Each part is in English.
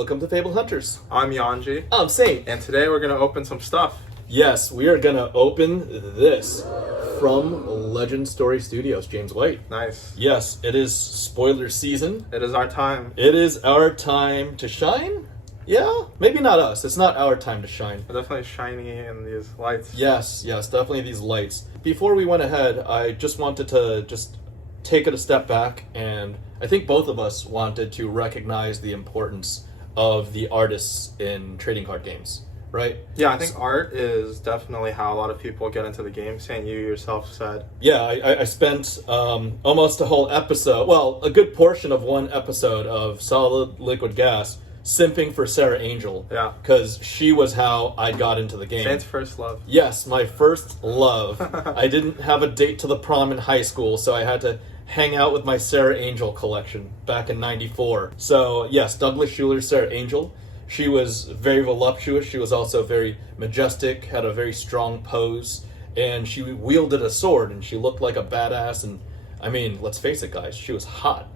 Welcome to FaBled Hunters. I'm Yuanji. I'm Saint. And today we're going to open some stuff. Yes, we are going to open this from Legend Story Studios, James White. Nice. Yes, it is spoiler season. It is our time. It is our time to shine? Yeah, maybe not us. It's not our time to shine. We're definitely shiny in these lights. Yes, definitely these lights. Before we went ahead, I just wanted to take it a step back, and I think both of us wanted to recognize the importance of the artists in trading card games, right? Yeah, I think art is definitely how a lot of people get into the game. Saying you yourself said. Yeah, I spent almost a whole episode, well, a good portion of one episode of Solid Liquid Gas simping for Sarah Angel. Yeah. Because she was how I got into the game. Saint's first love. Yes, my first love. I didn't have a date to the prom in high school, so I had to hang out with my Sarah Angel collection back in '94. So yes, Douglas Schuler's Sarah Angel. She was very voluptuous. She was also very majestic, had a very strong pose, and she wielded a sword, and she looked like a badass. And I mean, let's face it, guys, she was hot,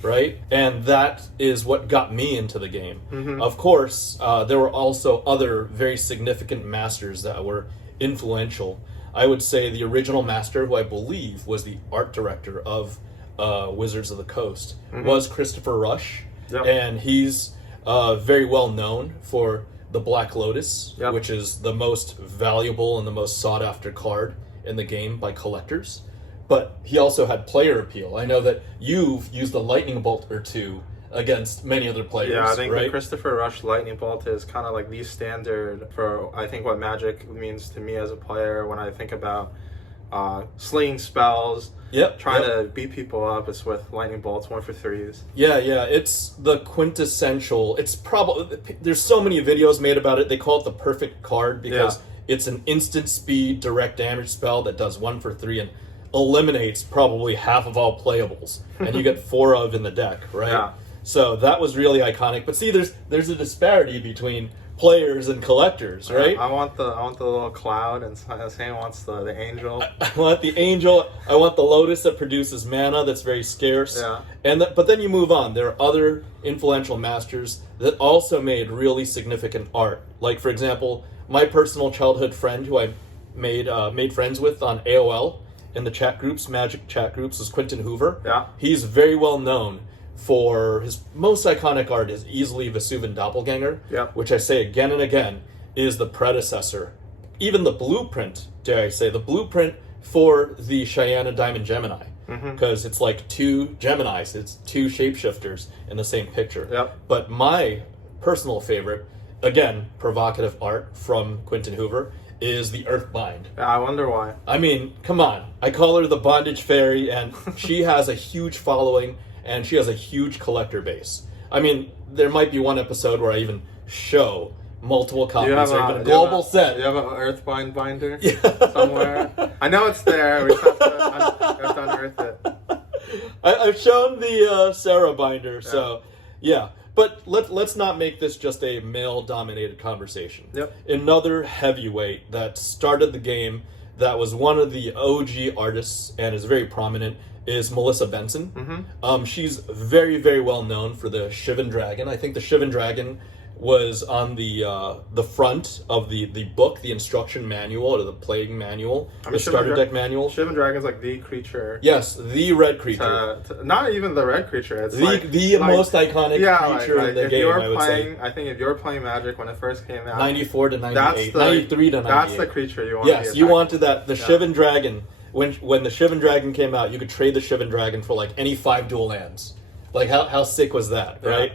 right? And that is what got me into the game. Mm-hmm. Of course, there were also other very significant masters that were influential. I would say the original master, who I believe was the art director of Wizards of the Coast, was Christopher Rush. Yep. And he's very well known for the Black Lotus, yep, which is the most valuable and the most sought-after card in the game by collectors. But he also had player appeal. I know that you've used a lightning bolt or two against many other players. Yeah, I think right? the Christopher Rush Lightning Bolt is kind of like the standard for, I think, what Magic means to me as a player when I think about slinging spells, trying to beat people up. It's with Lightning Bolts, 1-for-3s. Yeah, it's the quintessential. It's probably, there's so many videos made about it. They call it the perfect card because it's an instant speed, direct damage spell that does 1-for-3 and eliminates probably half of all playables, and you get 4 of in the deck, right? Yeah. So that was really iconic. But see, there's a disparity between players and collectors, right? I want the little cloud, and Sam wants the angel. I want the angel. I want the lotus that produces mana that's very scarce. Yeah. But then you move on. There are other influential masters that also made really significant art. Like, for example, my personal childhood friend who I made friends with on AOL in the chat groups, Magic chat groups, is Quentin Hoover. Yeah. He's very well known for his most iconic art is easily Vesuvan Doppelganger, which I say again and again is the predecessor, even the blueprint, dare I say, the blueprint for the Chyenne and Diamond Gemini. Because it's like 2 Geminis, it's 2 shapeshifters in the same picture. Yep. But my personal favorite, again, provocative art from Quentin Hoover, is the Earthbind. Yeah, I wonder why. I mean, come on. I call her the Bondage Fairy, and she has a huge following, and she has a huge collector base. I mean, there might be one episode where I even show multiple copies or even a global set. Do you have an Earthbind binder somewhere? I know it's there. We have to unearth it. I've shown the Sarah binder, so yeah. But let's not make this just a male-dominated conversation. Yep. Another heavyweight that started the game, that was one of the OG artists and is very prominent, is Melissa Benson. She's very, very well known for the Shivan Dragon. I think the Shivan Dragon was on the front of the book, the instruction manual, or the playing manual, the starter deck manual. Shivan Dragon's like the creature. Yes, the red creature. Not even the red creature. It's the most iconic creature in the game, I would say. I think if you were playing Magic when it first came out, 94 to 98, 93 to 98. That's the creature you wanted. Yes, you wanted that. The Shivan Dragon. When the Shivan Dragon came out, you could trade the Shivan Dragon for like any 5 dual lands. Like how sick was that, right?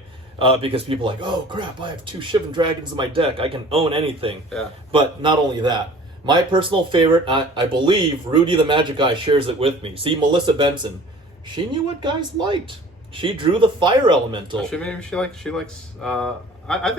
Because people are like, oh crap, I have 2 Shivan Dragons in my deck. I can own anything. Yeah. But not only that, my personal favorite, I believe Rudy the Magic Guy shares it with me. See, Melissa Benson, she knew what guys liked. She drew the fire elemental. She likes. I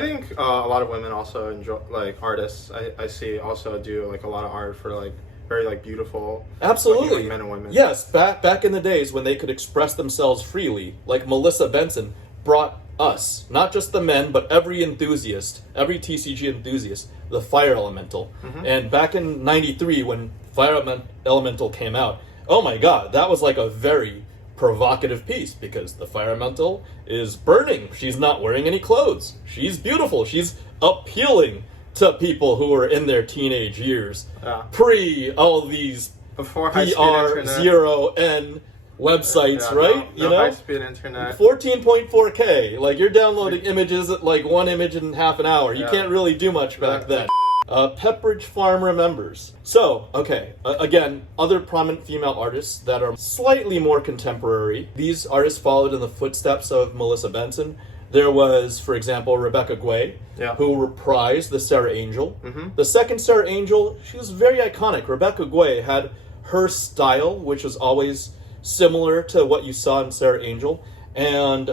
think a lot of women also enjoy, like, artists. I see also do like a lot of art for like very like beautiful. Absolutely. Like, men and women. Yes, back in the days when they could express themselves freely, like Melissa Benson brought us, not just the men, but every enthusiast, every TCG enthusiast, the fire elemental. And back in '93 when fire elemental came out, oh my god, that was like a very provocative piece because the fire elemental is burning. She's not wearing any clothes. She's beautiful. She's appealing to people who are in their teenage years. Pre all these before PR0N websites, right? No high-speed internet. 14.4K. Like, you're downloading images at like one image in half an hour. You can't really do much back then. Pepperidge Farm remembers. So, okay, again, other prominent female artists that are slightly more contemporary. These artists followed in the footsteps of Melissa Benson. There was, for example, Rebecca Guay, who reprised the Sarah Angel. The second Sarah Angel, she was very iconic. Rebecca Guay had her style, which was always similar to what you saw in Sarah Angel. And,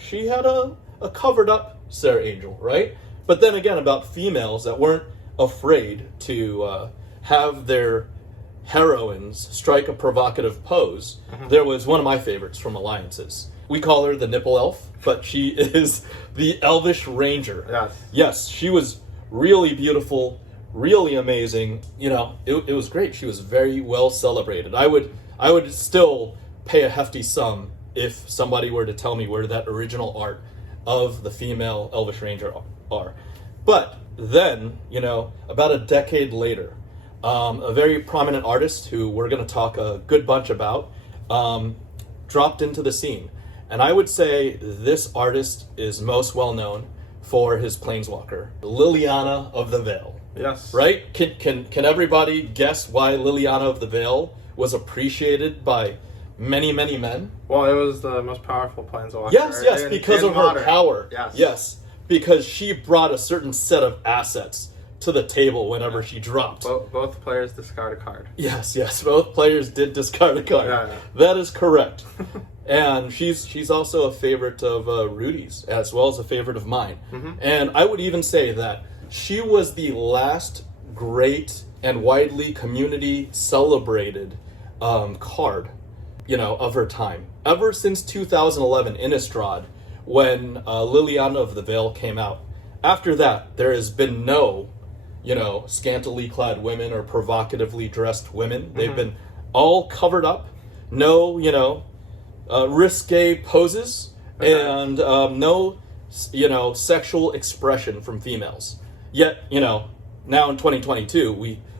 she had a covered-up Sarah Angel, right? But then again, about females that weren't afraid to have their heroines strike a provocative pose. There was one of my favorites from Alliances. We call her the Nipple Elf, but she is the Elvish Ranger. Yes, she was really beautiful, really amazing. It was great. She was very well celebrated. I would still pay a hefty sum if somebody were to tell me where that original art of the female Elvish Ranger are. But then, about a decade later, a very prominent artist who we're going to talk a good bunch about dropped into the scene. And I would say this artist is most well known for his Planeswalker, Liliana of the Veil. Yes. Right? Can everybody guess why Liliana of the Veil was appreciated by many, many men? Well, it was the most powerful Planeswalker. Yes, because of her power. Yes, because she brought a certain set of assets to the table whenever she dropped. Both players discard a card. Yes, both players did discard a card. That is correct. And she's also a favorite of Rudy's, as well as a favorite of mine. And I would even say that she was the last great and widely community celebrated card, of her time. Ever since 2011 Innistrad, when Liliana of the Veil came out. After that, there has been no, scantily clad women or provocatively dressed women. They've been all covered up. No, risque poses and no, sexual expression from females. Yet, now in 2022,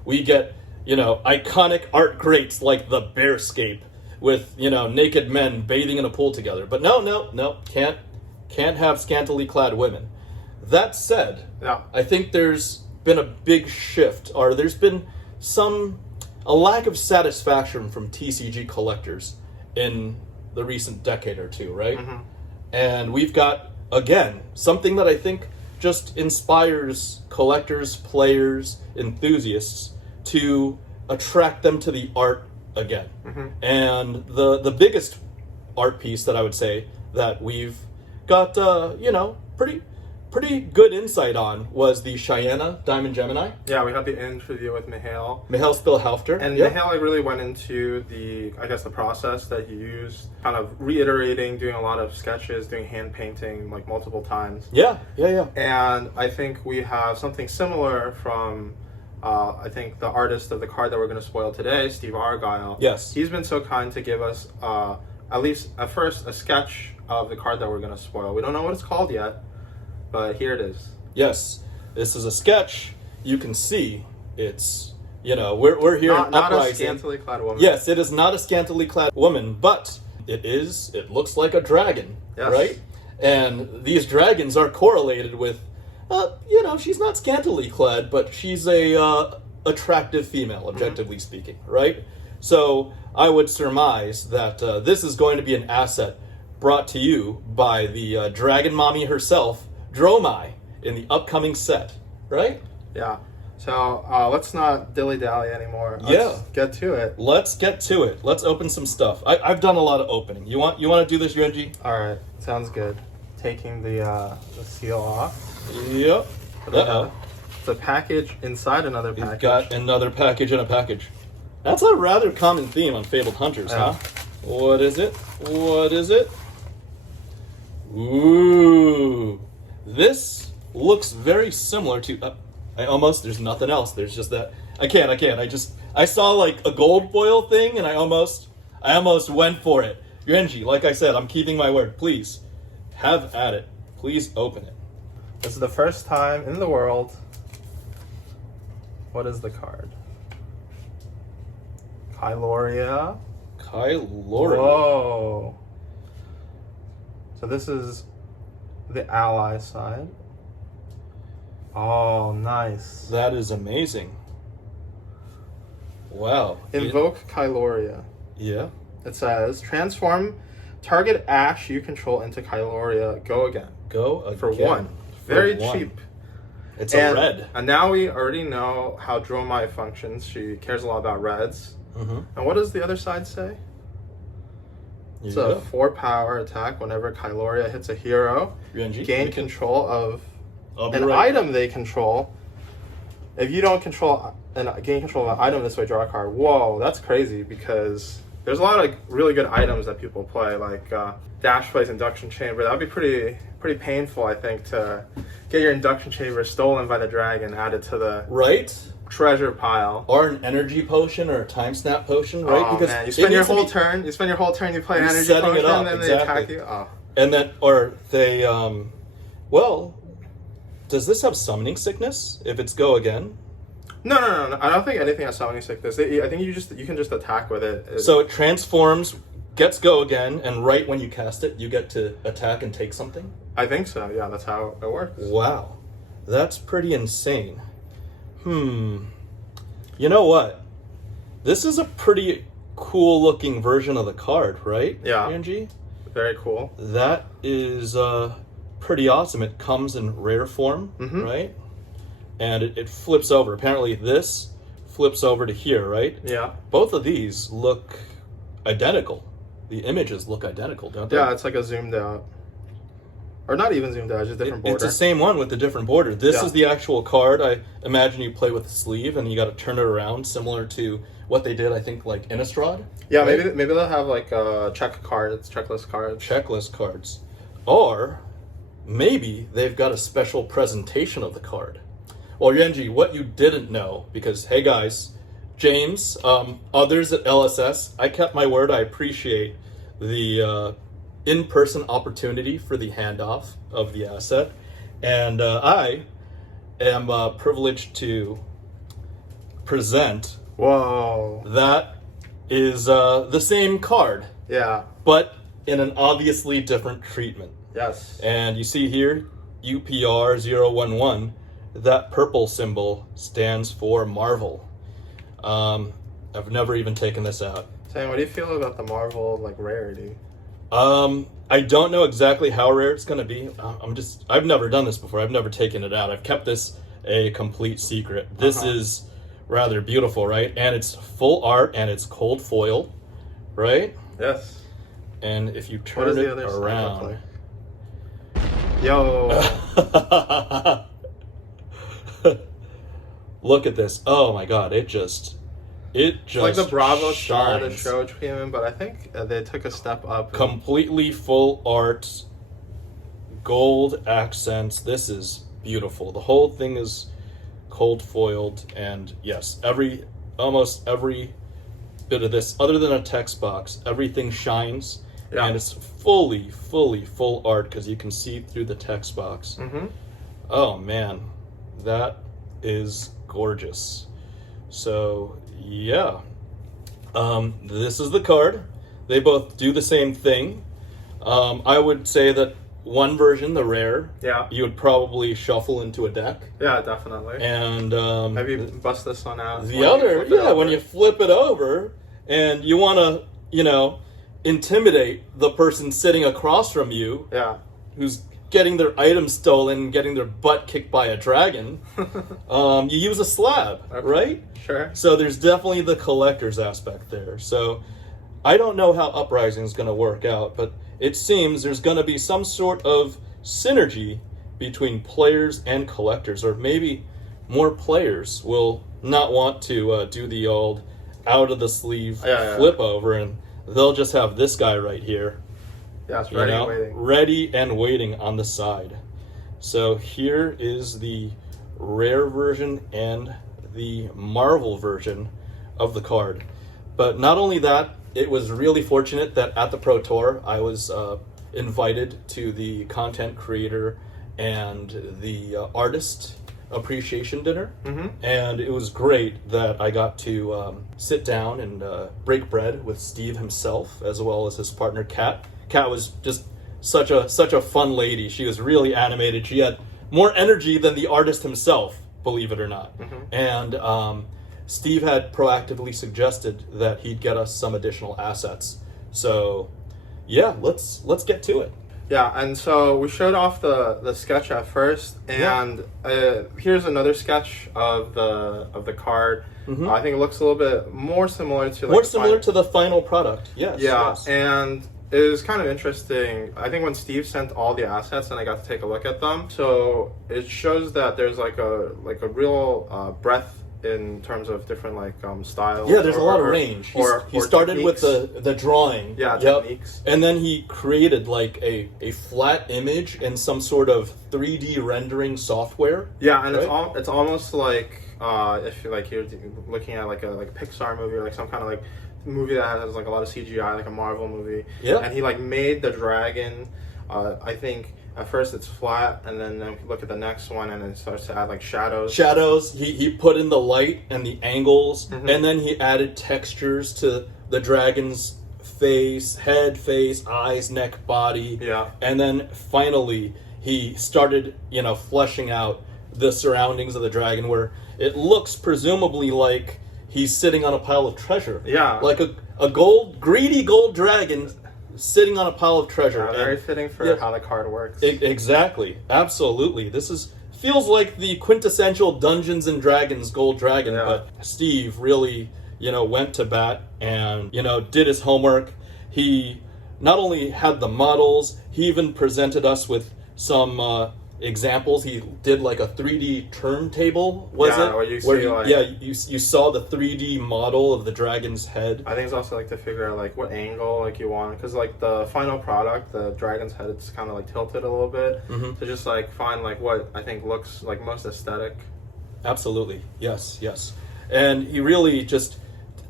we get, iconic art greats like the Bearscape with, naked men bathing in a pool together. But no, can't have scantily clad women. That said, I think there's been a big shift, or there's been a lack of satisfaction from TCG collectors in the recent decade or two, right? And we've got, again, something that I think just inspires collectors, players, enthusiasts to attract them to the art again. And the biggest art piece that I would say that we've got, pretty good insight on was the Chyenne Diamond Gemini. Yeah, we had the interview with Mihail. Mihail Spielhaufter. And Mihail really went into the process that he used, kind of reiterating, doing a lot of sketches, doing hand painting like multiple times. Yeah. And I think we have something similar from, I think, the artist of the card that we're going to spoil today, Steve Argyle. Yes. He's been so kind to give us, at first, a sketch of the card that we're going to spoil. We don't know what it's called yet, but here it is. Yes, this is a sketch. You can see it's, we're here in Uprising. Not a scantily clad woman. Yes, it is not a scantily clad woman, but it looks like a dragon, right? And these dragons are correlated with, she's not scantily clad, but she's a attractive female, objectively speaking, right? So I would surmise that this is going to be an asset brought to you by the dragon mommy herself, Dromai, in the upcoming set, right? Yeah. So let's not dilly-dally anymore. Let's get to it. Let's get to it. Let's open some stuff. I've done a lot of opening. You want to do this, Yuanji? All right. Sounds good. Taking the seal off. Yep. Uh-oh. The package inside another package. You've got another package in a package. That's a rather common theme on FaBled Hunters, huh? What is it? Ooh. This looks very similar to... there's nothing else. There's just that. I can't. I saw like a gold foil thing and I almost went for it. Yuanji, like I said, I'm keeping my word. Please, have at it. Please open it. This is the first time in the world. What is the card? Kyloria. Kyloria. Whoa. So this is the ally side. Oh, nice. That is amazing. Wow. Invoke Kyloria. Yeah. It says, transform target Ash you control into Kyloria. Go again. Go again. For 1. Very cheap. It's a red. And now we already know how Dromai functions. She cares a lot about reds. Mm-hmm. And what does the other side say? It's a 4 power attack whenever Kyloria hits a hero. Yuanji, gain control of an right. item they control. If you don't control gain control of an item this way, draw a card. Whoa, that's crazy because there's a lot of really good items that people play, like Dash plays Induction Chamber. That would be pretty painful, I think, to get your Induction Chamber stolen by the dragon, added to the treasure pile. Or an energy potion or a time snap potion, right? Oh, because man. You spend your whole turn, you play an energy potion, it up, and then they attack you. Oh. And then, or they, well, does this have summoning sickness if it's go again? No. I don't think anything has summoning sickness. I think you can just attack with it. So it transforms, gets go again, and right when you cast it, you get to attack and take something? I think so, yeah, that's how it works. Wow. That's pretty insane. You know what? This is a pretty cool looking version of the card, right? Yeah. Yuanji? Very cool. That is pretty awesome. It comes in rare form, right? And it flips over. Apparently this flips over to here, right? Yeah. Both of these look identical. The images look identical, don't they? Yeah, it's like a zoomed out. Or not even zoomed out, just different border. It's the same one with the different border. This is the actual card. I imagine you play with a sleeve and you got to turn it around, similar to what they did, I think, like Innistrad. Yeah, right? maybe they'll have like checklist cards. Checklist cards. Or maybe they've got a special presentation of the card. Well, Yuanji, what you didn't know, because, hey guys, James, others at LSS, I kept my word. I appreciate the in-person opportunity for the handoff of the asset. And I am privileged to present. Whoa. That is the same card. Yeah. But in an obviously different treatment. Yes. And you see here, UPR011, that purple symbol stands for Marvel. I've never even taken this out. Sam, what do you feel about the Marvel rarity? I don't know exactly how rare it's going to be. I've never done this before. I've never taken it out. I've kept this a complete secret. This is rather beautiful, right? And it's full art and it's cold foil, right? Yes. And if you turn it around. Yo. Look at this. Oh my god, it just like the Bravo shines. Star the show came in, but I think they took a step up. Completely full art, gold accents. This is beautiful. The whole thing is cold foiled, and yes, almost every bit of this, other than a text box, everything shines, and it's fully full art because you can see through the text box. Oh man, that is gorgeous. So yeah, this is the card. They both do the same thing. I would say that one version, the rare, you would probably shuffle into a deck. Yeah, definitely. And maybe bust this one out. The other, when you flip it over and you want to, intimidate the person sitting across from you, who's getting their items stolen, getting their butt kicked by a dragon, you use a slab, right? Sure. So there's definitely the collector's aspect there. So I don't know how Uprising is going to work out, but it seems there's going to be some sort of synergy between players and collectors, or maybe more players will not want to do the old out-of-the-sleeve flip over, and they'll just have this guy right here. Yeah, it's ready and waiting. Ready and waiting on the side. So here is the rare version and the Marvel version of the card. But not only that, it was really fortunate that at the Pro Tour, I was invited to the content creator and the artist appreciation dinner, and it was great that I got to sit down and break bread with Steve himself, as well as his partner Kat. Kat was just such a fun lady. She was really animated. She had more energy than the artist himself, believe it or not. And Steve had proactively suggested that he'd get us some additional assets. So yeah, let's get to it. Yeah, and so we showed off the sketch at first, and here's another sketch of the card. I think it looks a little bit more similar to to the final product. Yes. Yeah, yes. and it was kind of interesting. I think when Steve sent all the assets and I got to take a look at them, so it shows that there's like a real breadth in terms of different styles. Yeah, there's a lot of range. He started techniques. with the drawing. Yeah, techniques. And then he created like a flat image in some sort of 3D rendering software. Yeah, and right? it's almost like if you're looking at like a Pixar movie or like some kind of like movie that has like a lot of CGI, like a Marvel movie. Yeah. And he like made the dragon. I think at first it's flat, and then we look at the next one, and it starts to add like shadows. He put in the light and the angles, and then he added textures to the dragon's face, head, face, eyes, neck, body. Yeah. And then finally he started, fleshing out the surroundings of the dragon, where it looks presumably like he's sitting on a pile of treasure. Yeah. Like a greedy gold dragon sitting on a pile of treasure. Very fitting for how the card works. Exactly. Absolutely. This feels like the quintessential Dungeons and Dragons gold dragon, but Steve really, went to bat and, did his homework. He not only had the models, he even presented us with some examples. He did like a 3D turntable, you saw the 3D model of the dragon's head. I think it's also like to figure out like what angle you want, because like the final product, the dragon's head, it's kind of like tilted a little bit to just like find like what I think looks like most aesthetic. Absolutely. Yes. And he really just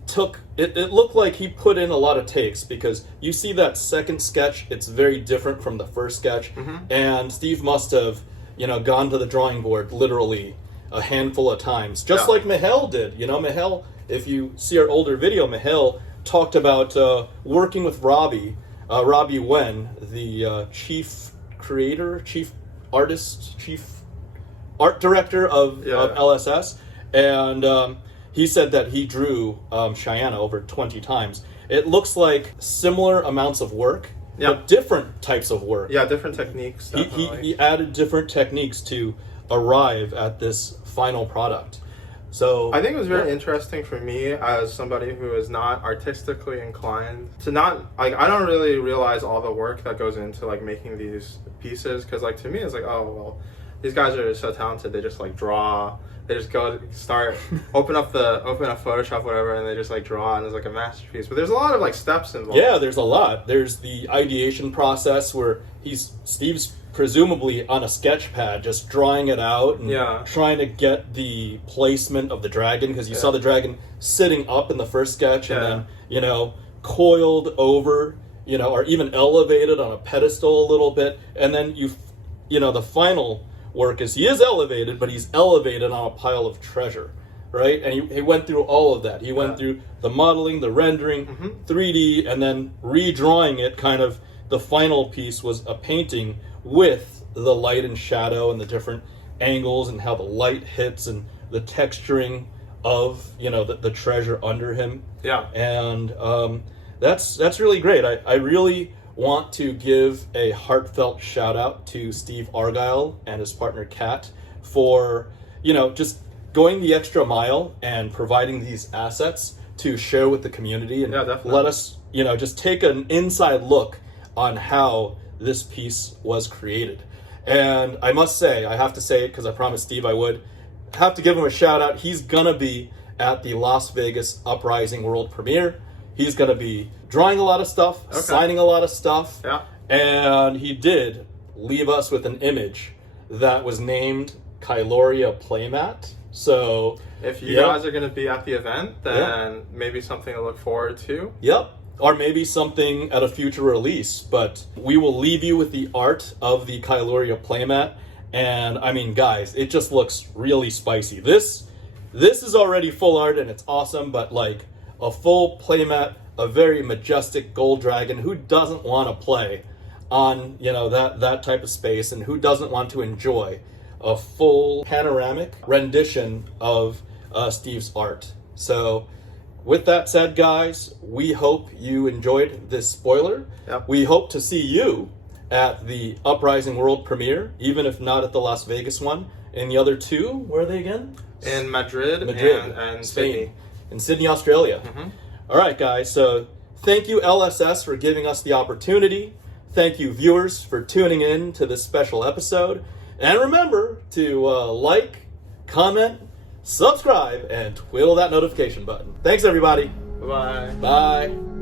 took it looked like he put in a lot of takes, because you see that second sketch, it's very different from the first sketch, and Steve must have gone to the drawing board literally a handful of times, just like Mihail did. Mihail, if you see our older video, Mihail talked about working with Robbie Wen, the chief art director of LSS, and he said that he drew Chyenne over 20 times. It looks like similar amounts of work, but different types of work. Yeah, different techniques. He added different techniques to arrive at this final product. So I think it was very interesting for me as somebody who is not artistically inclined to not I don't really realize all the work that goes into like making these pieces, because like to me it's like, oh well, these guys are so talented, they just like draw. They just go open up Photoshop, whatever, and they just like draw, and it's like a masterpiece. But there's a lot of like steps involved. Yeah, there's a lot. There's the ideation process where Steve's presumably on a sketch pad just drawing it out and trying to get the placement of the dragon, because you saw the dragon sitting up in the first sketch and then coiled over, or even elevated on a pedestal a little bit, and then the final work is he is elevated, but he's elevated on a pile of treasure, right? And he went through all of that. He went through the modeling, the rendering, 3D, and then redrawing it. Kind of the final piece was a painting with the light and shadow and the different angles and how the light hits and the texturing of the treasure under him. Yeah, and that's really great. I really want to give a heartfelt shout out to Steve Argyle and his partner Kat for just going the extra mile and providing these assets to share with the community and let us just take an inside look on how this piece was created. And I must say, I have to say it because I promised Steve I would, have to give him a shout out. He's gonna be at the Las Vegas Uprising world premiere. He's going to be drawing a lot of stuff, signing a lot of stuff, and he did leave us with an image that was named Kyloria Playmat. So if you guys are going to be at the event, then maybe something to look forward to. Yep. or maybe something at a future release. But we will leave you with the art of the Kyloria playmat. And I mean, guys, it just looks really spicy. This is already full art and it's awesome, but like a full playmat, a very majestic gold dragon, who doesn't want to play on, you know, that type of space, and who doesn't want to enjoy a full panoramic rendition of Steve's art? So with that said, guys, we hope you enjoyed this spoiler. Yep. We hope to see you at the Uprising World premiere, even if not at the Las Vegas one. And the other two, where are they again? In Madrid and Spain. Sydney. In Sydney, Australia. Mm-hmm. All right, guys. So thank you, LSS, for giving us the opportunity. Thank you, viewers, for tuning in to this special episode. And remember to like, comment, subscribe, and twiddle that notification button. Thanks, everybody. Bye-bye. Bye.